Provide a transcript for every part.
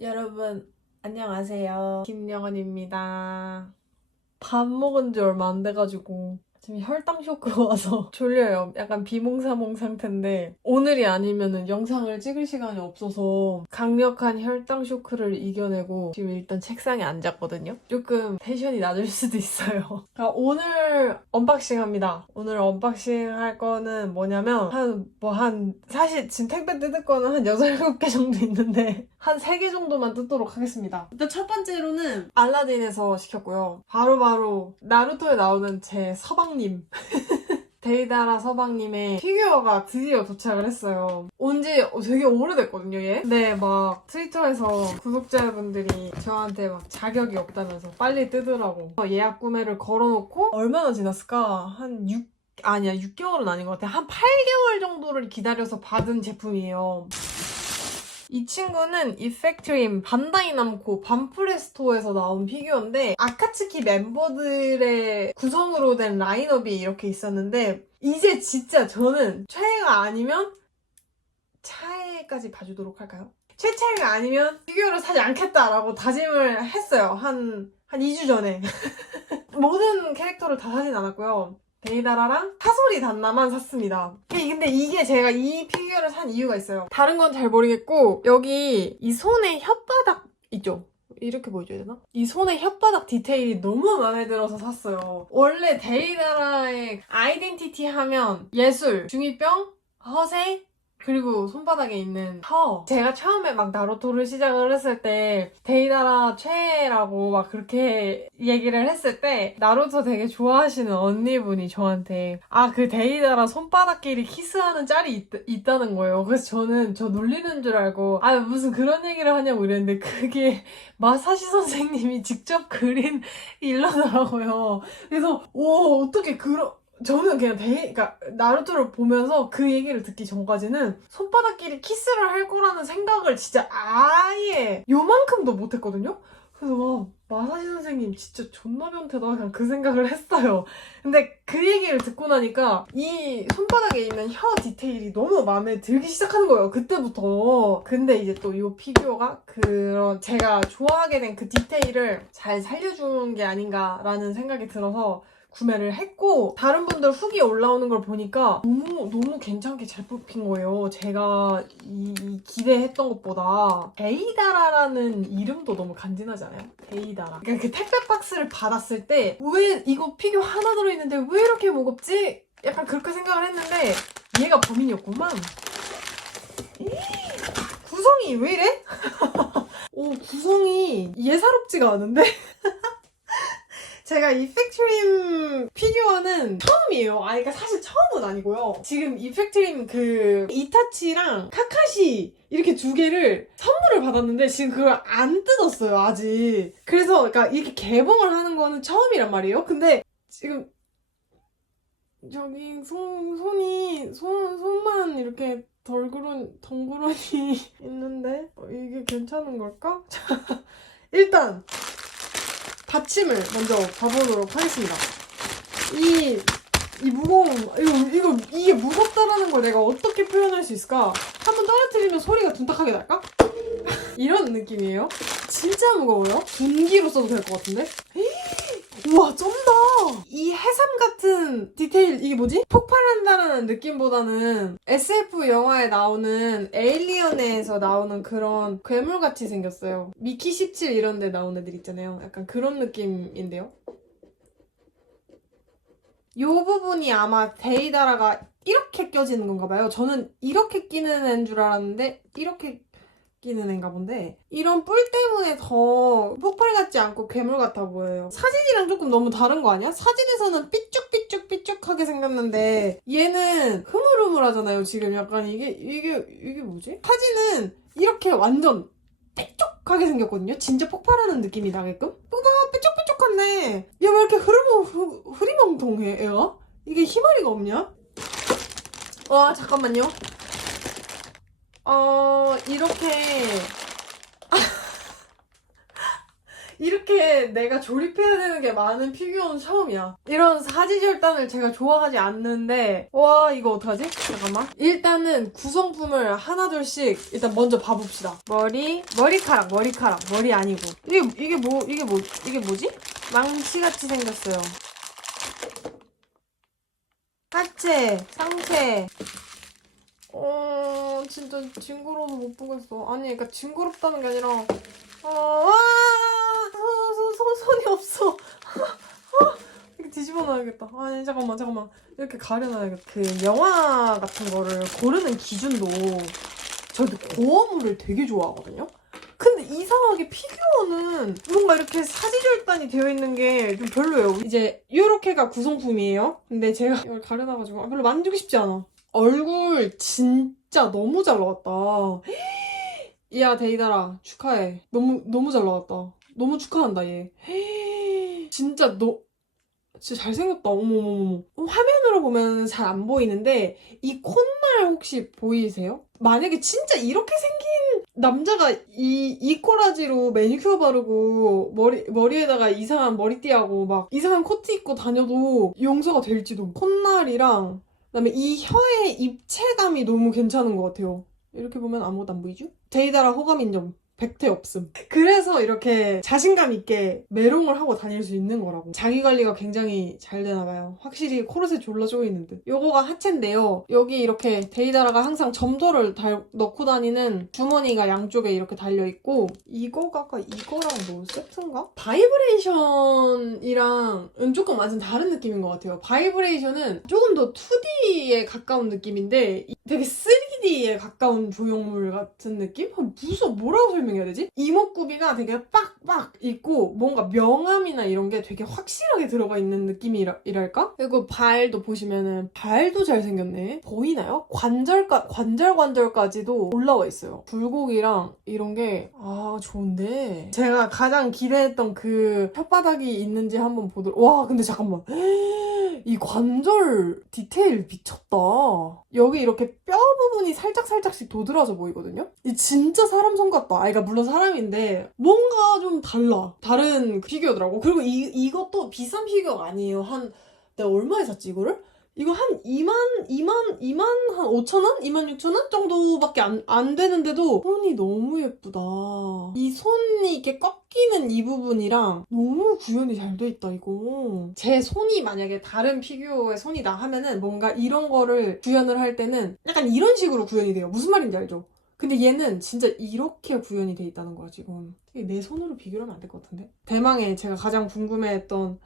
여러분 안녕하세요. 김영원입니다. 밥 먹은 지 얼마 안 돼가지고 지금 혈당 쇼크가 와서 졸려요. 약간 비몽사몽 상태인데 오늘이 아니면은 영상을 찍을 시간이 없어서 강력한 혈당 쇼크를 이겨내고 지금 일단 책상에 앉았거든요. 조금 텐션이 낮을 수도 있어요. 아, 오늘 언박싱 합니다. 오늘 언박싱 할 거는 뭐냐면 한 뭐한 사실 지금 택배 뜯을 거는 한 6, 7개 정도 있는데 한 3개 정도만 뜯도록 하겠습니다. 일단 첫 번째로는 알라딘에서 시켰고요. 바로 바로 나루토에 나오는 제 서방님. 데이다라 서방님의 피규어가 드디어 도착을 했어요. 온지 되게 오래됐거든요, 얘. 근데 막 트위터에서 구독자분들이 저한테 막 자격이 없다면서 빨리 뜯으라고 예약 구매를 걸어놓고 얼마나 지났을까? 한 6, 아니야, 6개월은 아닌 것 같아. 한 8개월 정도를 기다려서 받은 제품이에요. 이 친구는 이펙트림 반다이 남코 반프레스토에서 나온 피규어인데 아카츠키 멤버들의 구성으로 된 라인업이 이렇게 있었는데 이제 진짜 저는 최애가 아니면 차애까지 봐주도록 할까요? 최차애가 아니면 피규어를 사지 않겠다라고 다짐을 했어요. 한, 한 2주 전에. 모든 캐릭터를 다 사진 않았고요. 데이다라랑 사소리 단나만 샀습니다. 근데 이게 제가 이 피규어를 산 이유가 있어요. 다른 건 잘 모르겠고 여기 이 손에 혓바닥 있죠? 이렇게 보여줘야 되나? 이 손에 혓바닥 디테일이 너무 마음에 들어서 샀어요. 원래 데이다라의 아이덴티티 하면 예술, 중이병, 허세, 그리고 손바닥에 있는 혀. 제가 처음에 막 나루토를 시작을 했을 때 데이다라 최애라고 막 그렇게 얘기를 했을 때 나루토 되게 좋아하시는 언니분이 저한테 아 그 데이다라 손바닥끼리 키스하는 짤이 있, 다는 거예요. 그래서 저는 저 놀리는 줄 알고 아 무슨 그런 얘기를 하냐고 이랬는데 그게 마사시 선생님이 직접 그린 일러더라고요. 그래서 오 어떻게 그런 저는 그냥 대, 그러니까 나루토를 보면서 그 얘기를 듣기 전까지는 손바닥끼리 키스를 할 거라는 생각을 진짜 아예 요만큼도 못했거든요. 그래서 와 마사시 선생님 진짜 존나 변태다 그냥 그 생각을 했어요. 근데 그 얘기를 듣고 나니까 이 손바닥에 있는 혀 디테일이 너무 마음에 들기 시작하는 거예요. 그때부터. 근데 이제 또 이 피규어가 그런 제가 좋아하게 된 그 디테일을 잘 살려준 게 아닌가라는 생각이 들어서 구매를 했고 다른 분들 후기 올라오는 걸 보니까 너무 너무 괜찮게 잘 뽑힌 거예요. 제가 이, 이 기대했던 것보다 데이다라라는 이름도 너무 간지나지 않아요? 데이다라. 그러니까 그 택배 박스를 받았을 때 왜 이거 피규어 하나 들어있는데 왜 이렇게 무겁지? 약간 그렇게 생각을 했는데 얘가 범인이었구만. 이, 구성이 왜 이래? 오 구성이 예사롭지가 않은데? 제가 이펙트림 피규어는 처음이에요. 아, 그러니까 사실 처음은 아니고요. 지금 이펙트림 그 이타치랑 카카시 이렇게 두 개를 선물을 받았는데 지금 그걸 안 뜯었어요, 아직. 그래서 그러니까 이렇게 개봉을 하는 거는 처음이란 말이에요. 근데 지금 저기 손 손이 손 손만 이렇게 덜그런 덩그러니 있는데 어, 이게 괜찮은 걸까? 자, 일단 받침을 먼저 봐보도록 하겠습니다. 이, 이 무거움, 이거, 이거, 이게 무겁다라는 걸 내가 어떻게 표현할 수 있을까? 한번 떨어뜨리면 소리가 둔탁하게 날까? 이런 느낌이에요. 진짜 무거워요. 분기로 써도 될 것 같은데? 우와, 쩐다! 이 해삼 같은 디테일, 이게 뭐지? 폭발한다라는 느낌보다는 SF 영화에 나오는 에일리언에서 나오는 그런 괴물같이 생겼어요. 미키 17 이런 데 나오는 애들 있잖아요. 약간 그런 느낌인데요. 요 부분이 아마 데이다라가 이렇게 껴지는 건가 봐요. 저는 이렇게 끼는 애인 줄 알았는데 이렇게 끼는 애인가 본데 이런 뿔 때문에 더 폭발 같지 않고 괴물 같아 보여요. 사진이랑 조금 너무 다른 거 아니야? 사진에서는 삐쭉삐쭉삐쭉하게 생겼는데 얘는 흐물흐물하잖아요. 지금 약간 이게 이게 이게 뭐지? 사진은 이렇게 완전 삐쭉하게 생겼거든요. 진짜 폭발하는 느낌이 나게끔. 우와 삐쭉삐쭉한데 얘 왜 이렇게 흐르멍 흐- 흐리멍텅해 얘가? 이게 희마리가 없냐? 와 잠깐만요. 어 이렇게 이렇게 내가 조립해야 되는 게 많은 피규어는 처음이야. 이런 사지절단을 제가 좋아하지 않는데 와 이거 어떡하지? 잠깐만. 일단은 구성품을 하나둘씩 일단 먼저 봐봅시다. 머리, 머리카락, 머리카락, 머리 아니고 이게 이게 뭐 이게 뭐 이게 뭐지? 망치같이 생겼어요. 하체, 상체. 어, 진짜 징그러워서 못 보겠어. 아니, 그러니까 징그럽다는 게 아니라, 어, 아, 손, 손, 손, 손이 없어. 아, 이렇게 뒤집어 놔야겠다. 아니, 잠깐만, 잠깐만. 이렇게 가려놔야겠다. 그 영화 같은 거를 고르는 기준도 저도 고어물을 되게 좋아하거든요. 근데 이상하게 피규어는 뭔가 이렇게 사지절단이 되어 있는 게 좀 별로예요. 이제 요렇게가 구성품이에요. 근데 제가 이걸 가려놔가지고 아, 별로 만지고 싶지 않아. 얼굴 진짜 너무 잘 나왔다. 야 데이다라 축하해. 너무 너무 잘 나왔다. 너무 축하한다 얘. 진짜 너 진짜 잘생겼다. 어머머머. 화면으로 보면 잘 안 보이는데 이 콧날 혹시 보이세요? 만약에 진짜 이렇게 생긴 남자가 이, 이 꼬라지로 매니큐어 바르고 머리, 머리에다가 이상한 머리띠하고 막 이상한 코트 입고 다녀도 용서가 될지도. 콧날이랑 그다음에 이 혀의 입체감이 너무 괜찮은 것 같아요. 이렇게 보면 아무것도 안 보이죠? 데이다라 호감 인정. 백태 없음. 그래서 이렇게 자신감 있게 메롱을 하고 다닐 수 있는 거라고. 자기 관리가 굉장히 잘 되나 봐요. 확실히 코르셋 졸라 조이는 듯. 요거가 하체인데요. 여기 이렇게 데이다라가 항상 점도를 달, 넣고 다니는 주머니가 양쪽에 이렇게 달려있고 이거가 아까 이거랑 뭐 세트인가? 바이브레이션이랑은 조금 완전 다른 느낌인 것 같아요. 바이브레이션은 조금 더 2D에 가까운 느낌인데 되게 3D 에 가까운 조형물 같은 느낌? 아, 무슨 뭐라고 설명해야 되지? 이목구비가 되게 빡 빡 있고 뭔가 명암이나 이런 게 되게 확실하게 들어가 있는 느낌이랄까? 그리고 발도 보시면은 발도 잘생겼네. 보이나요? 관절까 관절 관절까지도 올라와 있어요. 굴곡이랑 이런 게 아 좋은데 제가 가장 기대했던 그 혓바닥이 있는지 한번 보도록 와 근데 잠깐만 이 관절 디테일 미쳤다. 여기 이렇게 뼈 부분이 살짝 살짝씩 도드라져 보이거든요. 이 진짜 사람 손 같다. 아, 그러니까 물론 사람인데 뭔가 좀 달라. 다른 피규어더라고. 그리고 이 이것도 비싼 피규어가 아니에요. 한 내가 얼마에 샀지 이거를? 이거 한 2만, 2만, 2만 한 5천 원? 2만 6천 원 정도밖에 안, 안 되는데도 손이 너무 예쁘다. 이 손이 이렇게 꺾이는 이 부분이랑 너무 구현이 잘 돼 있다, 이거. 제 손이 만약에 다른 피규어의 손이다 하면은 뭔가 이런 거를 구현을 할 때는 약간 이런 식으로 구현이 돼요. 무슨 말인지 알죠? 근데 얘는 진짜 이렇게 구현이 돼 있다는 거야, 지금. 이게 내 손으로 비교를 하면 안 될 것 같은데? 대망의 제가 가장 궁금해했던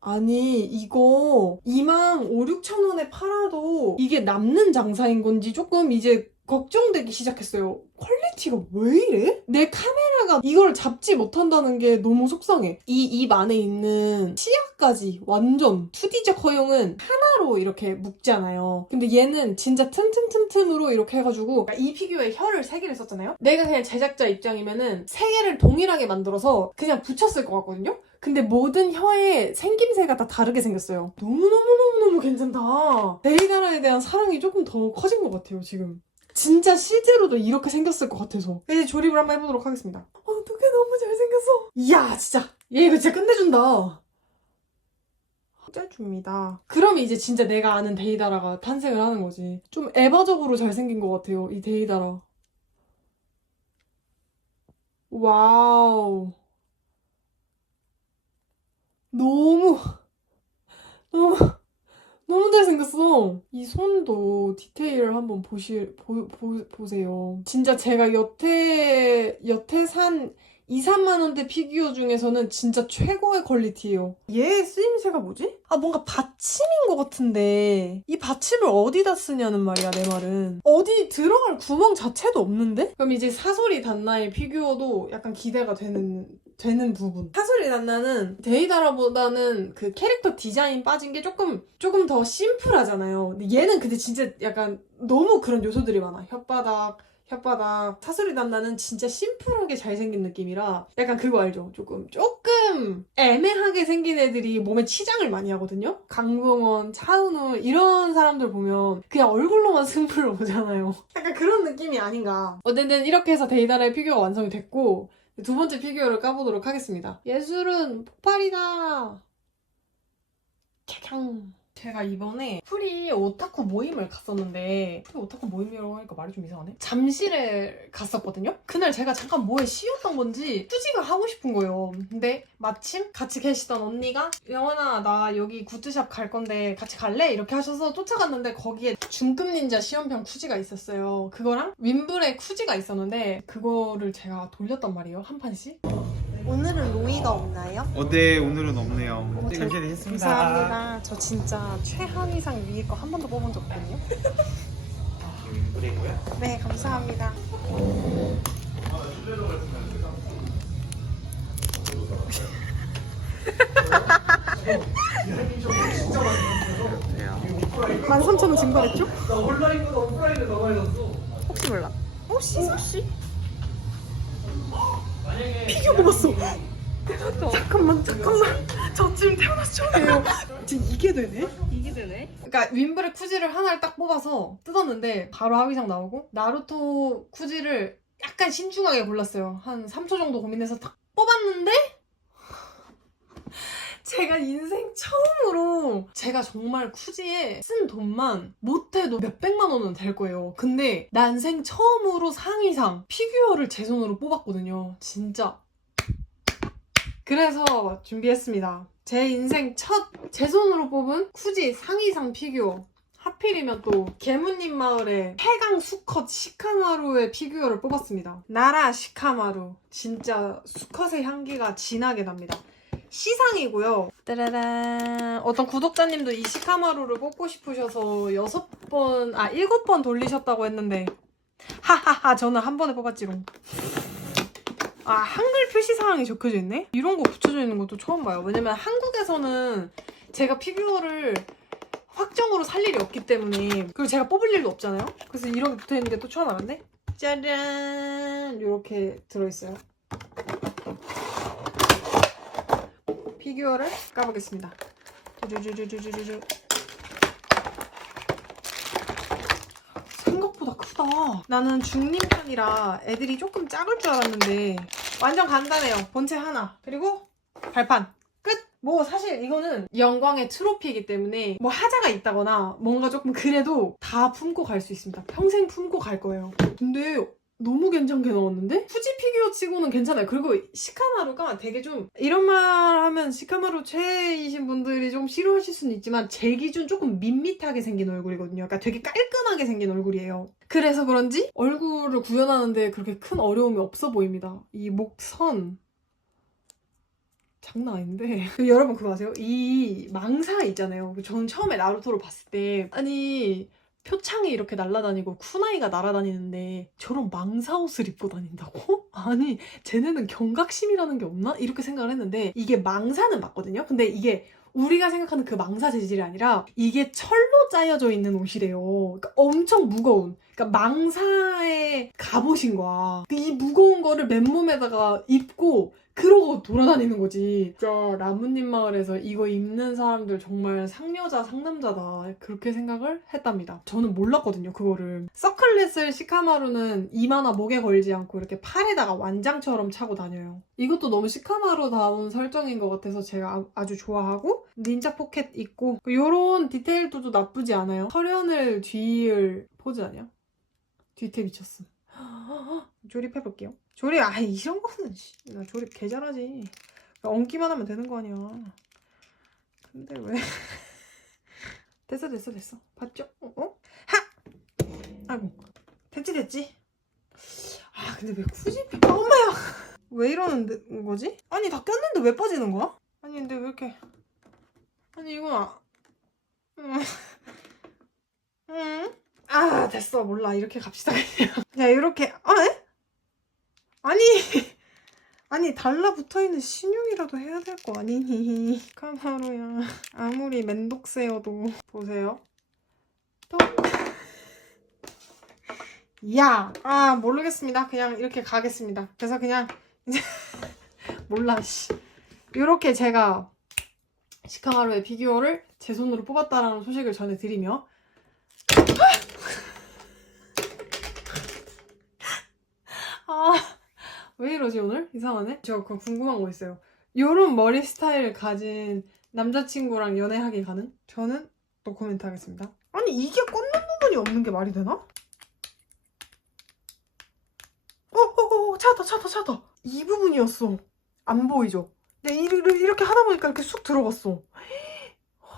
아니, 이거 2만 5, 6천 원에 팔아도 이게 남는 장사인 건지 조금 이제 걱정되기 시작했어요. 퀄리티가 왜 이래? 내 카메라가 이걸 잡지 못한다는 게 너무 속상해. 이 입 안에 있는 치아까지 완전 2D적 허용은 하나로 이렇게 묶잖아요. 근데 얘는 진짜 틈틈틈틈으로 이렇게 해가지고 그러니까 이 피규어에 혀를 3개를 썼잖아요? 내가 그냥 제작자 입장이면은 3개를 동일하게 만들어서 그냥 붙였을 것 같거든요? 근데 모든 혀의 생김새가 다 다르게 생겼어요. 너무너무너무너무 괜찮다. 데이다라에 대한 사랑이 조금 더 커진 것 같아요, 지금. 진짜 실제로도 이렇게 생겼을 것 같아서. 이제 조립을 한번 해보도록 하겠습니다. 어떻게 너무 잘생겼어. 이야, 진짜. 얘 이거 진짜 끝내준다. 줍니다. 그럼 이제 진짜 내가 아는 데이다라가 탄생을 하는 거지. 좀 에바적으로 잘생긴 것 같아요, 이 데이다라. 와우. 너무, 너무, 너무 잘생겼어. 이 손도 디테일을 한번 보시, 보, 보, 보세요. 진짜 제가 여태, 여태 산 2, 3만 원대 피규어 중에서는 진짜 최고의 퀄리티예요. 얘 쓰임새가 뭐지? 아 뭔가 받침인 것 같은데 이 받침을 어디다 쓰냐는 말이야 내 말은. 어디 들어갈 구멍 자체도 없는데? 그럼 이제 사소리 단나의 피규어도 약간 기대가 되는 되는 부분. 사소리 단나는 데이다라보다는 그 캐릭터 디자인 빠진 게 조금 조금 더 심플하잖아요. 얘는 근데 진짜 약간 너무 그런 요소들이 많아. 혓바닥 혓바닥 사소리 단나는 진짜 심플하게 잘생긴 느낌이라 약간 그거 알죠? 조금 조금 애매하게 생긴 애들이 몸에 치장을 많이 하거든요? 강동원, 차은우 이런 사람들 보면 그냥 얼굴로만 승부를 보잖아요 약간 그런 느낌이 아닌가 어쨌든 이렇게 해서 데이다라의 피규어가 완성이 됐고 두 번째 피규어를 까보도록 하겠습니다. 예술은 폭발이다. 캬캉. 제가 이번에 프리 오타쿠 모임을 갔었는데 프리 오타쿠 모임이라고 하니까 말이 좀 이상하네. 잠실에 갔었거든요. 그날 제가 잠깐 뭐에 씌었던 건지 휴직을 하고 싶은 거예요. 근데 마침 같이 계시던 언니가 영원아 나 여기 굿즈샵 갈 건데 같이 갈래? 이렇게 하셔서 쫓아갔는데 거기에 중급 닌자 시험병 쿠지가 있었어요. 그거랑 윈블의 쿠지가 있었는데 그거를 제가 돌렸단 말이에요. 한 판씩. 오늘은 로이가 없나요? 어, 네, 오늘은 없네요. 어, 잘- 잘 했습니다. 감사합니다. 저 진짜 최한 이상 위에 거 한 번도 뽑은 적 없거든요. 그리고요. 네, 감사합니다. 그래요. 13,000원 증발했죠? 혹시 몰라. 혹시 혹시? 피규어 뽑았어. 잠깐만 잠깐만. 저 지금 태어나서 처음이에요. 지금 이게 되네? 이게 되네? 그러니까 윈블의 쿠지를 하나를 딱 뽑아서 뜯었는데 바로 하위상 나오고 나루토 쿠지를 약간 신중하게 골랐어요. 한 3초 정도 고민해서 딱 뽑았는데 제가 인생 처음으로 제가 정말 쿠지에 쓴 돈만 못해도 몇백만 원은 될 거예요. 근데 난생 처음으로 상이상 피규어를 제 손으로 뽑았거든요. 진짜. 그래서 준비했습니다. 제 인생 첫 제 손으로 뽑은 쿠지 상이상 피규어. 하필이면 또 개무님 마을의 해강 수컷 시카마루의 피규어를 뽑았습니다. 나라 시카마루. 진짜 수컷의 향기가 진하게 납니다. 시상이고요. 따라란. 어떤 구독자님도 이 시카마루를 뽑고 싶으셔서 여섯 번, 아, 일곱 번 돌리셨다고 했는데, 하하하, 저는 한 번에 뽑았지롱. 아, 한글 표시 사항이 적혀져 있네? 이런 거 붙여져 있는 것도 처음 봐요. 왜냐면 한국에서는 제가 피규어를 확정으로 살 일이 없기 때문에 그리고 제가 뽑을 일도 없잖아요. 그래서 이런 게 붙어 있는 게 또 처음 알았네. 짜란 이렇게 들어있어요. 피규어를 까보겠습니다. 쭈쭈쭈쭈쭈쭈. 생각보다 크다. 나는 중림판이라 애들이 조금 작을 줄 알았는데 완전 간단해요. 본체 하나 그리고 발판 끝. 뭐 사실 이거는 영광의 트로피이기 때문에 뭐 하자가 있다거나 뭔가 조금 그래도 다 품고 갈 수 있습니다. 평생 품고 갈 거예요. 근데 너무 괜찮게 나왔는데? 후지 피규어 치고는 괜찮아요. 그리고 시카마루가 되게 좀 이런 말 하면 시카마루 최애이신 분들이 좀 싫어하실 수는 있지만 제 기준 조금 밋밋하게 생긴 얼굴이거든요. 그러니까 되게 깔끔하게 생긴 얼굴이에요. 그래서 그런지 얼굴을 구현하는데 그렇게 큰 어려움이 없어 보입니다. 이 목선 장난 아닌데 그 여러분 그거 아세요? 이 망사 있잖아요. 저는 처음에 나루토를 봤을 때 아니 표창이 이렇게 날아다니고 쿠나이가 날아다니는데 저런 망사 옷을 입고 다닌다고? 아니 쟤네는 경각심이라는 게 없나? 이렇게 생각을 했는데 이게 망사는 맞거든요. 근데 이게 우리가 생각하는 그 망사 재질이 아니라 이게 철로 짜여져 있는 옷이래요. 그러니까 엄청 무거운. 그러니까 망사의 갑옷인 거야. 이 무거운 거를 맨몸에다가 입고 그러고 돌아다니는 거지. 진짜 라무님 마을에서 이거 입는 사람들 정말 상여자 상남자다 그렇게 생각을 했답니다. 저는 몰랐거든요 그거를. 서클렛을 시카마루는 이마나 목에 걸지 않고 이렇게 팔에다가 완장처럼 차고 다녀요. 이것도 너무 시카마루다운 설정인 것 같아서 제가 아- 아주 좋아하고 닌자 포켓 있고 요런 디테일도 나쁘지 않아요. 털연을 뒤을 포즈 아니야? 뒤태 미쳤음. 조립해 볼게요. 조립, 아, 이런 거는, 씨, 나 조립 개 잘하지. 엉기만 하면 되는 거 아니야. 근데 왜. 됐어, 됐어, 됐어. 봤죠? 어? 어? 하! 아이고. 됐지, 됐지? 아, 근데 왜 굳이, 아, 엄마야! 왜 이러는 거지? 아니, 다 꼈는데 왜 빠지는 거야? 아니, 근데 왜 이렇게. 아니, 이건 아. 음. 음. 아, 됐어. 몰라. 이렇게 갑시다. 그냥. 자, 이렇게. 아, 에? 아니. 아니, 달라붙어 있는 신용이라도 해야 될 거 아니니. 카마루야. 아무리 맨독세여도. 보세요. 또. 야! 아, 모르겠습니다. 그냥 이렇게 가겠습니다. 그래서 그냥. 이제 몰라, 씨. 이렇게 제가 시카마루의 피규어를 제 손으로 뽑았다라는 소식을 전해드리며 아, 왜 이러지 오늘? 이상하네? 저 그거 궁금한 거 있어요. 요런 머리 스타일을 가진 남자친구랑 연애하기 가능? 저는 또 코멘트 하겠습니다. 아니 이게 꽂는 부분이 없는 게 말이 되나? 어어어 찾았다 찾았다 찾았다 이 부분이었어 안 보이죠? 근데 이렇게 하다 보니까 이렇게 쑥 들어갔어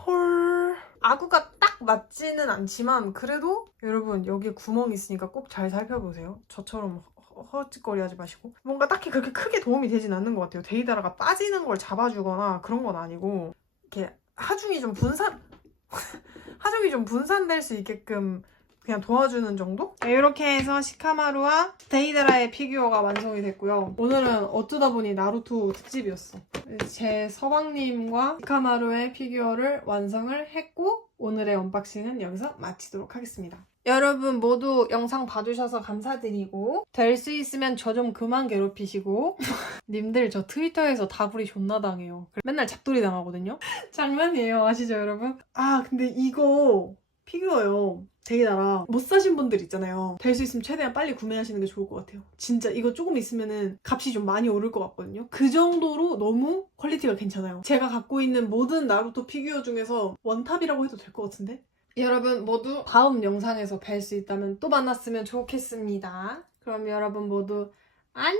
헐 아구가 딱 맞지는 않지만 그래도 여러분 여기에 구멍이 있으니까 꼭 잘 살펴보세요 저처럼 허- 허짓거리 하지 마시고 뭔가 딱히 그렇게 크게 도움이 되진 않는 것 같아요 데이다라가 빠지는 걸 잡아주거나 그런 건 아니고 이렇게 하중이 좀 분산 하중이 좀 분산될 수 있게끔 그냥 도와주는 정도? 이렇게 해서 시카마루와 데이드라의 피규어가 완성이 됐고요. 오늘은 어쩌다 보니 나루토 특집이었어. 제 서방님과 시카마루의 피규어를 완성을 했고 오늘의 언박싱은 여기서 마치도록 하겠습니다. 여러분 모두 영상 봐주셔서 감사드리고 될 수 있으면 저 좀 그만 괴롭히시고 님들 저 트위터에서 다구리 존나 당해요. 맨날 잡돌이 당하거든요. 장난이에요 아시죠 여러분? 아 근데 이거 피규어요. 되게 나라 못 사신 분들 있잖아요. 될 수 있으면 최대한 빨리 구매하시는 게 좋을 것 같아요. 진짜 이거 조금 있으면은 값이 좀 많이 오를 것 같거든요. 그 정도로 너무 퀄리티가 괜찮아요. 제가 갖고 있는 모든 나루토 피규어 중에서 원탑이라고 해도 될 것 같은데? 여러분 모두 다음 영상에서 뵐 수 있다면 또 만났으면 좋겠습니다. 그럼 여러분 모두 안녕!